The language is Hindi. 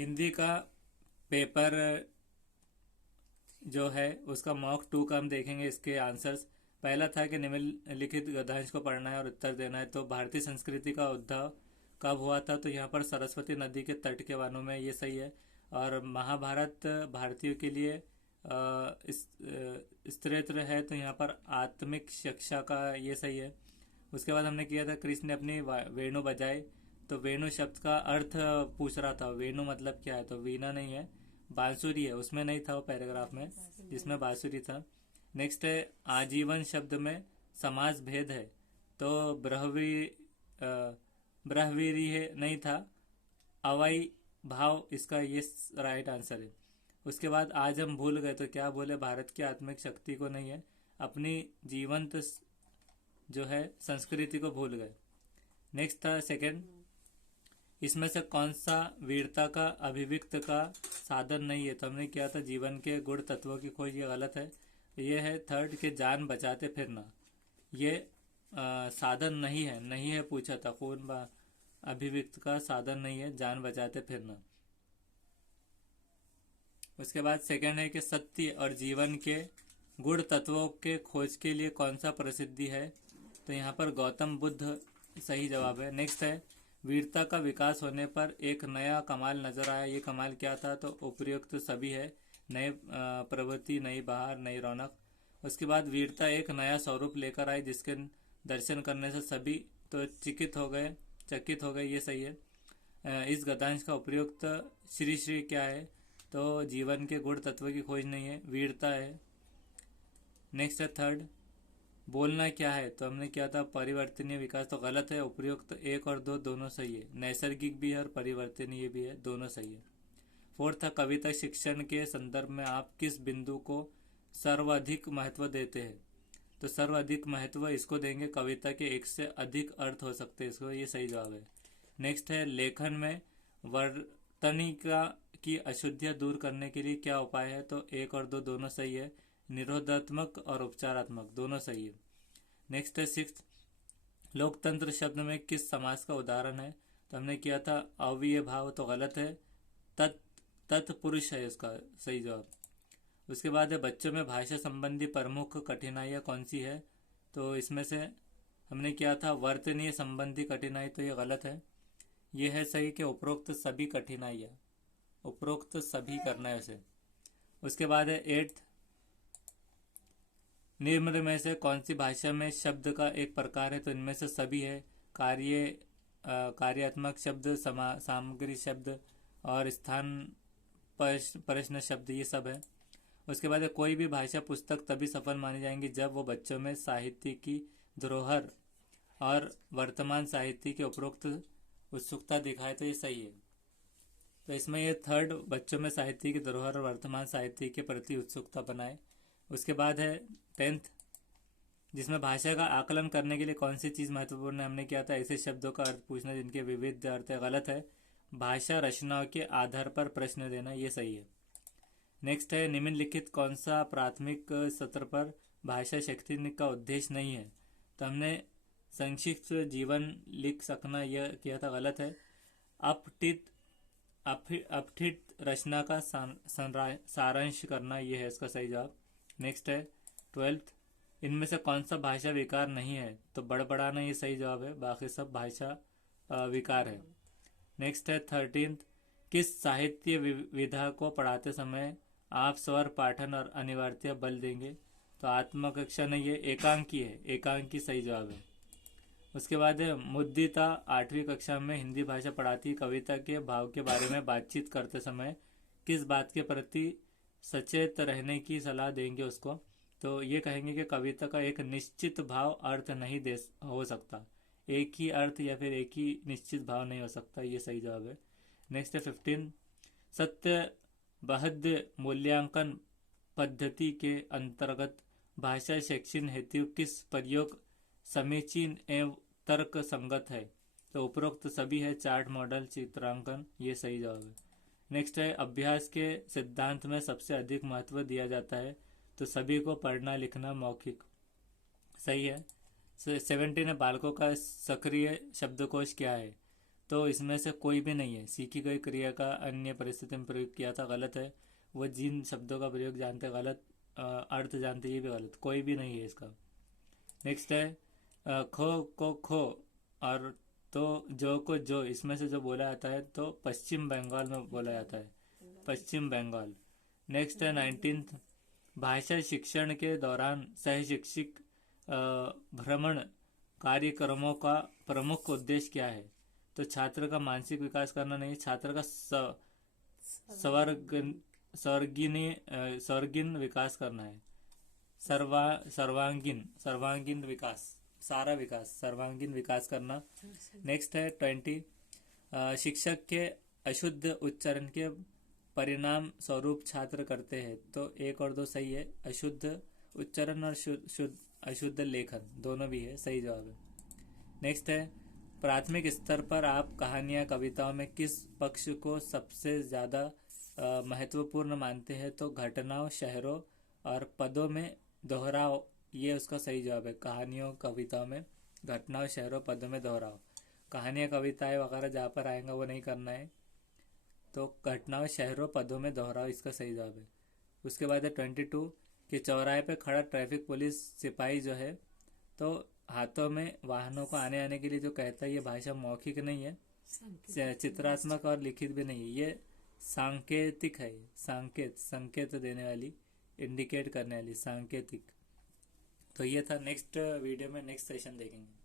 हिंदी का पेपर जो है उसका मॉक 2 का हम देखेंगे। इसके आंसर्स पहला था कि निम्नलिखित गद्यांश को पढ़ना है और उत्तर देना है। तो भारतीय संस्कृति का उद्भव कब हुआ था? तो यहाँ पर सरस्वती नदी के तट के वनों में, ये सही है। और महाभारत भारतीयों के लिए स्त्रोत्र है, तो यहाँ पर आत्मिक शिक्षा का, ये सही है। उसके बाद हमने किया था कृष्ण ने अपनी वेणु बजाई, तो वेणु शब्द का अर्थ पूछ रहा था। वेणु मतलब क्या है? तो वीणा नहीं है, बांसुरी है। उसमें नहीं था वो पैराग्राफ में जिसमें बांसुरी था। नेक्स्ट है आजीवन शब्द में समास भेद है, तो ब्रहवीरी है, नहीं था। अवई भाव इसका ये राइट आंसर है। उसके बाद आज हम भूल गए, तो क्या बोले? भारत की आत्मिक शक्ति को नहीं है, अपनी जीवंत जो है संस्कृति को भूल गए। नेक्स्ट था सेकंड, इसमें से कौन सा वीरता का अभिव्यक्त का साधन नहीं है? तो हमने किया था जीवन के गुण तत्वों की खोज, ये गलत है। ये है थर्ड के जान बचाते फिरना, ये साधन नहीं है, नहीं है पूछा था। खून अभिव्यक्त का साधन नहीं है जान बचाते फिरना। उसके बाद सेकंड है कि सत्य और जीवन के गुण तत्वों के खोज के लिए कौन सा प्रसिद्धि है? तो यहाँ पर गौतम बुद्ध सही जवाब है। नेक्स्ट है वीरता का विकास होने पर एक नया कमाल नजर आया, ये कमाल क्या था? तो उपयुक्त सभी है, नए प्रवृत्ति, नई बहार, नई रौनक। उसके बाद वीरता एक नया स्वरूप लेकर आई जिसके दर्शन करने से सभी तो चकित हो गए, ये सही है। इस गद्यांश का उपयुक्त श्री श्री क्या है? तो जीवन के गुण तत्व की खोज नहीं है, वीरता है। नेक्स्ट है थर्ड, बोलना क्या है? तो हमने क्या था परिवर्तनीय विकास, तो गलत है। उपयुक्त 1 और 2 दोनों सही है, नैसर्गिक भी है और परिवर्तनीय भी है, दोनों सही है। फोर्थ था कविता शिक्षण के संदर्भ में आप किस बिंदु को सर्वाधिक महत्व देते हैं? तो सर्वाधिक महत्व इसको देंगे, कविता के एक से अधिक अर्थ हो सकते हैं इसको, ये सही जवाब है। नेक्स्ट है लेखन में वर्तनिका की अशुद्धियां दूर करने के लिए क्या उपाय है? तो 1 और 2 दोनों सही है, निरोधात्मक और उपचारात्मक दोनों सही है। नेक्स्ट है सिक्स, लोकतंत्र शब्द में किस समास का उदाहरण है? तो हमने किया था अव्यय भाव, तो गलत है, तत्पुरुष है इसका सही जवाब। उसके बाद है बच्चों में भाषा संबंधी प्रमुख कठिनाइयाँ कौन सी है? तो इसमें से हमने किया था वर्तनीय संबंधी कठिनाई, तो ये गलत है। ये है सही कि उपरोक्त सभी कठिनाइयाँ, उपरोक्त सभी करना है उसे। उसके बाद है एट्थ, निम्न में से कौन सी भाषा में शब्द का एक प्रकार है? तो इनमें से सभी है, कार्यात्मक शब्द, सामग्री शब्द और स्थान प्रश्न शब्द, ये सब है। उसके बाद कोई भी भाषा पुस्तक तभी सफल मानी जाएंगी जब वो बच्चों में साहित्य की धरोहर और वर्तमान साहित्य के उपरोक्त उत्सुकता दिखाए, तो ये सही है। तो इसमें ये थर्ड, बच्चों में साहित्य की धरोहर और वर्तमान साहित्य के प्रति उत्सुकता बनाए। उसके बाद है टेंथ, जिसमें भाषा का आकलन करने के लिए कौन सी चीज़ महत्वपूर्ण है? हमने किया था ऐसे शब्दों का अर्थ पूछना जिनके विविध अर्थ है, गलत है। भाषा रचनाओं के आधार पर प्रश्न देना, ये सही है। नेक्स्ट है निम्नलिखित कौन सा प्राथमिक सत्र पर भाषा शैक्षणिक का उद्देश्य नहीं है? तो हमने संक्षिप्त जीवन लिख सकना, यह किया था, गलत है। अपठित रचना का सारांश करना, यह है इसका सही जवाब। नेक्स्ट है ट्वेल्थ, इनमें से कौन सा भाषा विकार नहीं है? तो बड़बड़ाना, ये सही जवाब है, बाकी सब भाषा विकार है। नेक्स्ट है थर्टीन्थ, किस साहित्य विधा को पढ़ाते समय आप स्वर पाठन और अनिवार्यता बल देंगे? तो आत्मकक्षा नहीं है, एकांकी है, एकांकी सही जवाब है। उसके बाद है मुद्दिता 8वीं कक्षा में हिंदी भाषा पढ़ाती कविता के भाव के बारे में बातचीत करते समय किस बात के प्रति सचेत रहने की सलाह देंगे उसको? तो ये कहेंगे कि कविता का एक निश्चित भाव अर्थ नहीं दे हो सकता, एक ही अर्थ या फिर एक ही निश्चित भाव नहीं हो सकता, ये सही जवाब है। नेक्स्ट है 15, सत्य बहद मूल्यांकन पद्धति के अंतर्गत भाषा शिक्षण हेतु किस प्रयोग समीचीन एवं तर्क संगत है? तो उपरोक्त सभी है, चार्ट, मॉडल, चित्रांकन, ये सही जवाब है। नेक्स्ट है अभ्यास के सिद्धांत में सबसे अधिक महत्व दिया जाता है, तो सभी को पढ़ना लिखना मौखिक, सही है। 17 है बालकों का सक्रिय शब्दकोश क्या है? तो इसमें से कोई भी नहीं है। सीखी गई क्रिया का अन्य परिस्थिति में प्रयोग किया था, गलत है। वो जिन शब्दों का प्रयोग जानते गलत, अर्थ जानते ये भी गलत, कोई भी नहीं है इसका। नेक्स्ट है खो को खो और तो जो को जो, इसमें से जो बोला जाता है तो पश्चिम बंगाल में बोला जाता है, पश्चिम बंगाल। नेक्स्ट है 19th, भाषा शिक्षण के दौरान सह शैक्षिक भ्रमण कार्यक्रमों का प्रमुख उद्देश्य क्या है? तो छात्र का मानसिक विकास करना नहीं, छात्र का सर्वांगीण विकास करना है। सर्वांगीण विकास, सारा विकास, सर्वांगीण विकास करना। नेक्स्ट है 20, शिक्षक के अशुद्ध उच्चारण के परिणाम स्वरूप छात्र करते हैं। तो 1 और 2 सही है, अशुद्ध उच्चारण और अशुद्ध लेखन दोनों भी है, सही जवाब है। नेक्स्ट है प्राथमिक स्तर पर आप कहानियां कविताओं में किस पक्ष को सबसे ज़्यादा महत्वपूर्ण मानते हैं? तो घटनाओं, शहरों और पदों में दोहराव, ये उसका सही जवाब है। कहानियों कविताओं में घटनाओं, शहरों, पदों में दोहराव। कहानियां कविताएं वगैरह जहाँ पर आएगा वो नहीं करना है। तो घटनाओं, शहरों, पदों में दोहराव इसका सही जवाब है। उसके बाद है 22 कि चौराहे पे खड़ा ट्रैफिक पुलिस सिपाही जो है तो हाथों में वाहनों को आने आने के लिए जो कहता है, ये भाषा मौखिक नहीं है, चित्रात्मक और लिखित भी नहीं है, ये सांकेतिक है। संकेत देने वाली, इंडिकेट करने वाली, सांकेतिक। तो ये था। नेक्स्ट वीडियो में नेक्स्ट सेशन देखेंगे।